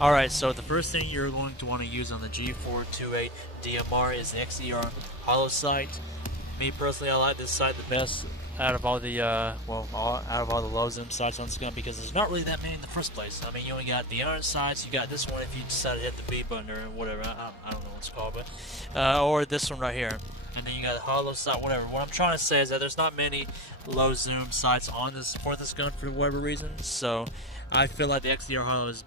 Alright, so the first thing you're going to want to use on the G428 DMR is the XER hollow sight. Me personally, I like this sight the best out of all the out of all the low zoom sights on this gun because there's not really that many in the first place. I mean, you only got the iron sights, you got this one if you decide to hit the B button or whatever. I don't know what it's called, but or this one right here. And then you got the hollow sight, whatever. What I'm trying to say is that there's not many low zoom sights on this for this gun for whatever reason. So I feel like the XDR hollow is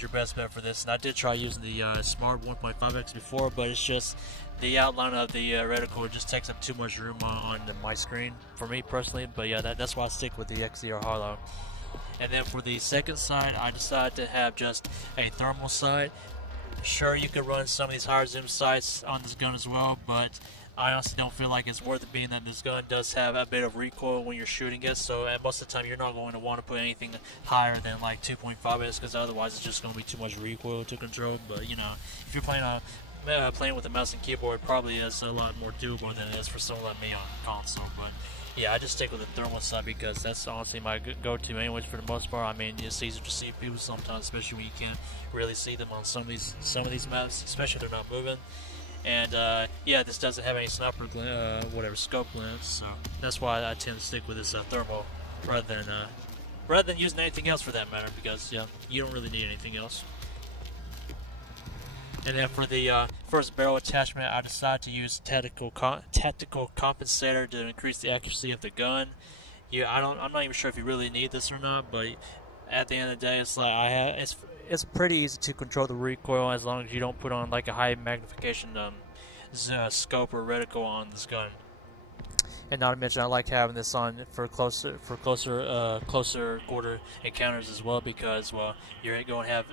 your best bet for this. And I did try using the Smart 1.5x before, but it's just the outline of the reticle just takes up too much room on my screen for me personally. But yeah, that's why I stick with the XDR hollow. And then for the second sight, I decided to have just a thermal sight. Sure, you could run some of these higher zoom sights on this gun as well, but I honestly don't feel like it's worth it, being that this gun does have a bit of recoil when you're shooting it, so most of the time you're not going to want to put anything higher than like 2.5s because otherwise it's just going to be too much recoil to control. But you know, if you're playing with a mouse and keyboard, probably is a lot more doable than it is for someone like me on console. But yeah, I just stick with the thermal side because that's honestly my go-to anyways for the most part. I mean, it's easier to see people sometimes, especially when you can't really see them on some of these maps, especially if they're not moving. And yeah, this doesn't have any sniper scope lens, so that's why I tend to stick with this thermal rather than using anything else for that matter, because yeah, you don't really need anything else. And then for the first barrel attachment, I decided to use tactical compensator to increase the accuracy of the gun. Yeah, I'm not even sure if you really need this or not, but at the end of the day, it's like it's pretty easy to control the recoil as long as you don't put on like a high magnification scope or reticle on this gun. And not to mention, I like having this on for closer quarter encounters as well, because well, you're going to have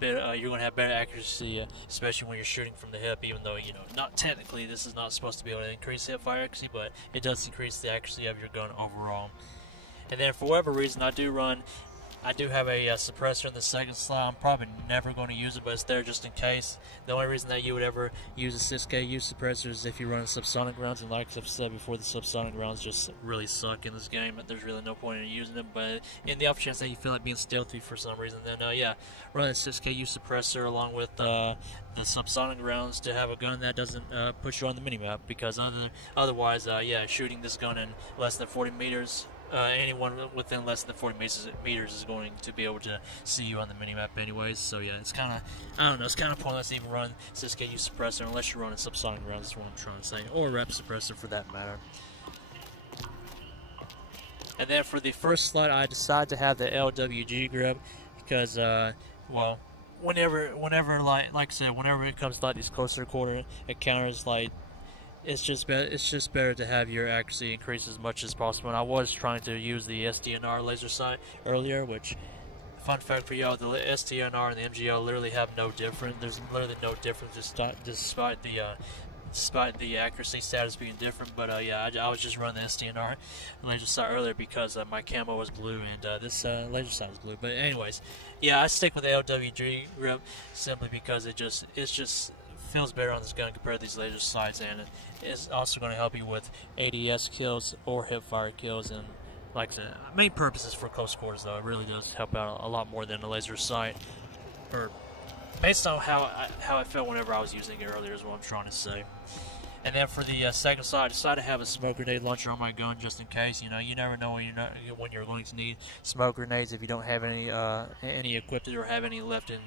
better accuracy, especially when you're shooting from the hip. Even though, you know, not technically this is not supposed to be able to increase hip fire accuracy, but it does increase the accuracy of your gun overall. And then for whatever reason, I do have a suppressor in the second slot. I'm probably never going to use it, but it's there just in case. The only reason that you would ever use a 6KU suppressor is if you run subsonic rounds, and like I've said before, the subsonic rounds just really suck in this game, and there's really no point in using them. But in the off chance that you feel like being stealthy for some reason, then yeah, run a 6KU suppressor along with the subsonic rounds to have a gun that doesn't put you on the minimap, because otherwise, yeah, shooting this gun in less than 40 meters, anyone within less than 40 meters is going to be able to see you on the minimap anyways. So yeah, it's kind of, I don't know, it's kind of pointless to even run 6KU suppressor unless you're running subsonic rounds, is what I'm trying to say, or rep suppressor for that matter. And then for the first slot, I decided to have the LWG grip because, well, whenever like I said, whenever it comes to like these closer quarter encounters, like, it's just better to have your accuracy increase as much as possible. And I was trying to use the SDNR laser sight earlier, which, fun fact for y'all, the SDNR and the MGL literally have no difference. There's literally no difference despite the accuracy status being different. But yeah, I was just running the SDNR laser sight earlier because my camo was blue and this laser sight was blue. But anyways, yeah, I stick with the LWG grip simply because it just feels better on this gun compared to these laser sights, and it's also going to help you with ADS kills or hipfire kills. And like I said, main purpose is for close quarters, though. It really does help out a lot more than a laser sight, or based on how I felt whenever I was using it earlier is what I'm trying to say. And then for the second sight, I decided to have a smoke grenade launcher on my gun just in case. You know, you never know when you're going to need smoke grenades if you don't have any equipped or have any left in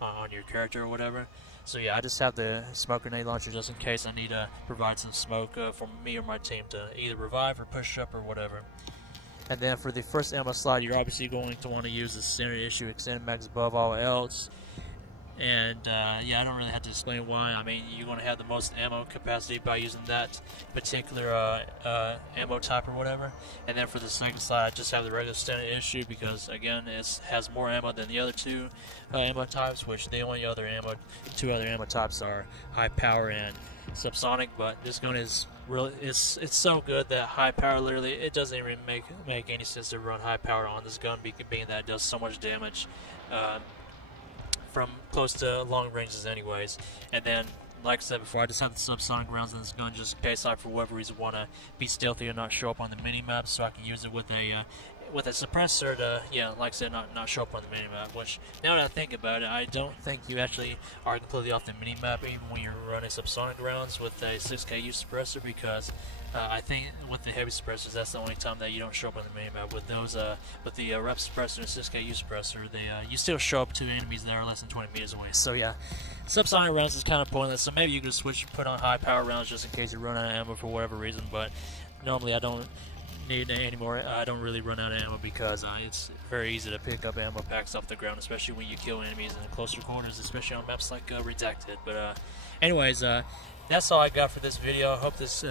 on your character or whatever. So yeah, I just have the smoke grenade launcher just in case I need to provide some smoke for me or my team to either revive or push up or whatever. And then for the first ammo slot, you're obviously going to want to use the standard issue extended mags above all else. And yeah, I don't really have to explain why. I mean, you're going to have the most ammo capacity by using that particular ammo type or whatever. And then for the second slot, I just have the regular standard issue because, again, it has more ammo than the other two ammo types, which the only two other ammo types are high power and subsonic. But this gun is really, it's so good that high power, literally, it doesn't even make any sense to run high power on this gun, being that it does so much damage from close to long ranges anyways. And then, like I said before, I just have the subsonic rounds in this gun just in case I, for whatever reason, want to be stealthy or not show up on the mini-map, so I can use it with a with a suppressor to, yeah, like I said, not show up on the minimap. Which, now that I think about it, I don't think you actually are completely off the minimap even when you're running subsonic rounds with a 6KU suppressor, because I think with the heavy suppressors, that's the only time that you don't show up on the minimap. With those, with the rep suppressor and 6KU suppressor, they you still show up to enemies that are less than 20 meters away. So yeah, subsonic rounds is kind of pointless. So maybe you could switch, put on high power rounds just in case you run out of ammo for whatever reason. But normally I don't need any more. I don't really run out of ammo because it's very easy to pick up ammo packs off the ground, especially when you kill enemies in closer quarters, especially on maps like Redacted. But anyways, that's all I got for this video. I hope this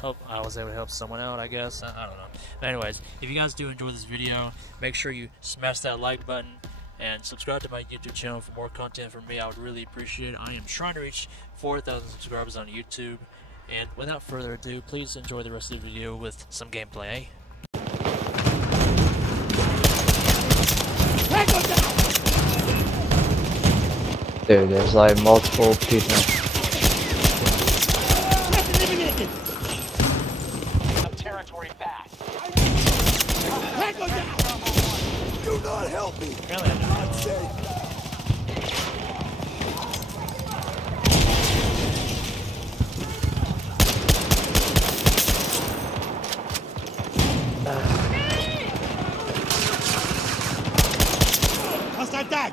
hope I was able to help someone out, I guess. I don't know. But anyways, if you guys do enjoy this video, make sure you smash that like button and subscribe to my YouTube channel for more content from me. I would really appreciate it. I am trying to reach 4,000 subscribers on YouTube. And without further ado, please enjoy the rest of the video with some gameplay, Dude, there's like multiple people. Territory back. Do not help me. Apparently I didn't know. Hostile tag.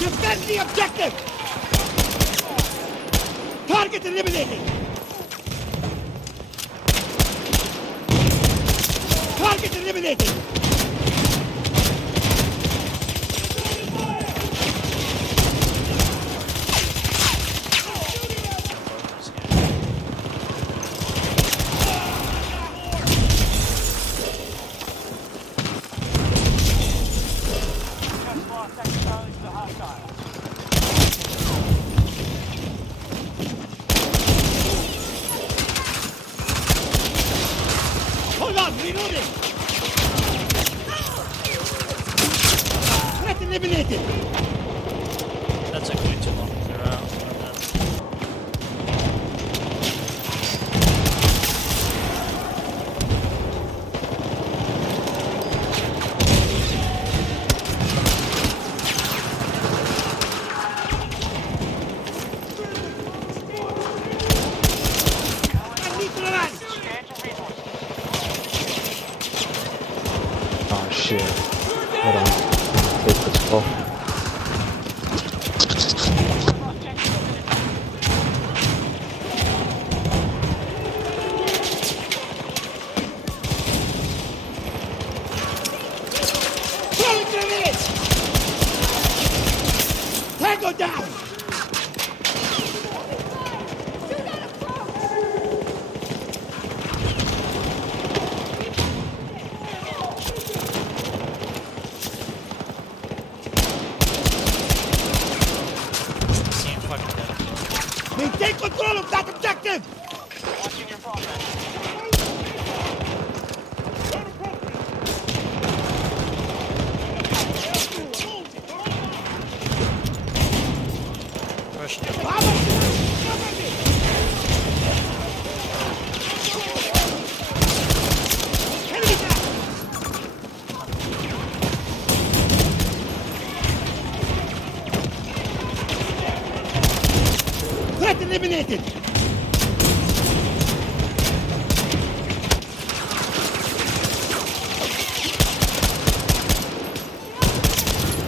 Defend the objective! Target eliminated! Target eliminated! Just lost second Charlie to the hostile. Hold on, reloading! Threat eliminated! That took way too long to clear out. I need to run! Substantial resources. Oh shit. Hold on. Take this call. Throwing grenades! Tango down! Team fucking dead. Maintain control of that objective! Watching your progress. Rushing it. Enemy down! Threat eliminated!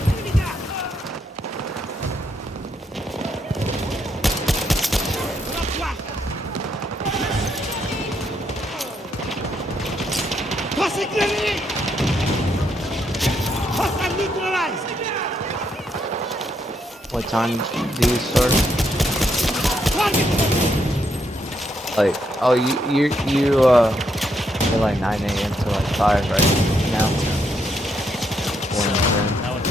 Enemy down! Not one! Tossing grenade! Hostile neutralized! What time do you start? Target! Like, oh, you're like 9 a.m. to like 5 right now. So 1 that would be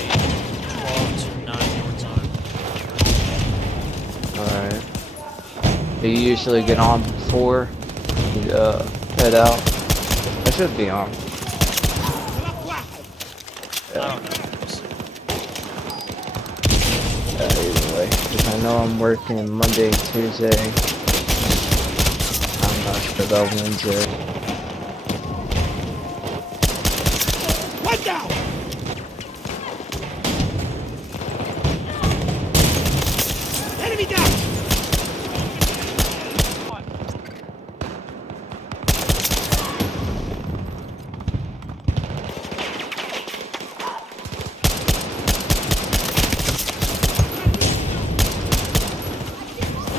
12 to 9 Do you usually get on before you head out? I should be on. Yeah. Either way, because I know I'm working Monday and Tuesday. I'm not sure about Wednesday. One down! Enemy down!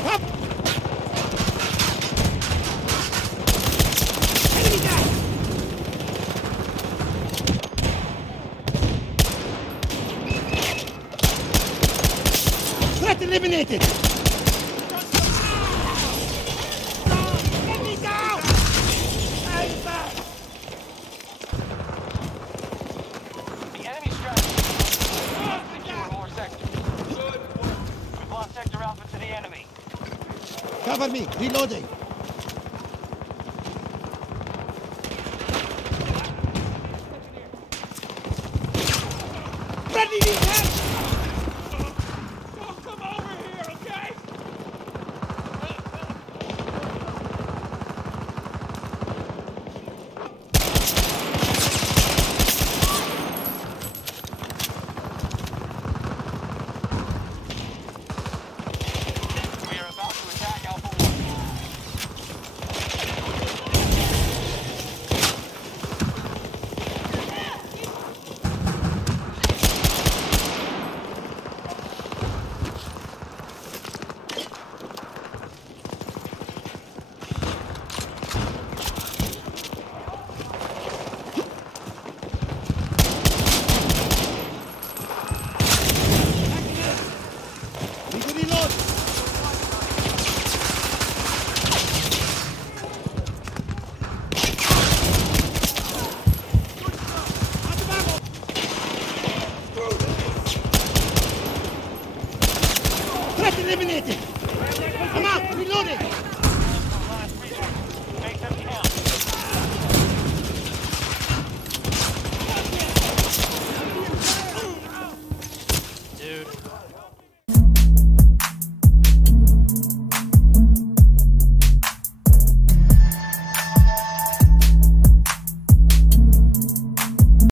Up! Enemy down! Threat eliminated! Enemy down! Stay back! The enemy strategy. Secure more sectors. We've lost sector alpha to the enemy. Cover me, reloading. Ready to hit! Don't come over here, okay? We are about to attack Alpha 1. Need to reload. Out of ammo. Threat eliminated. I'm out, reloading.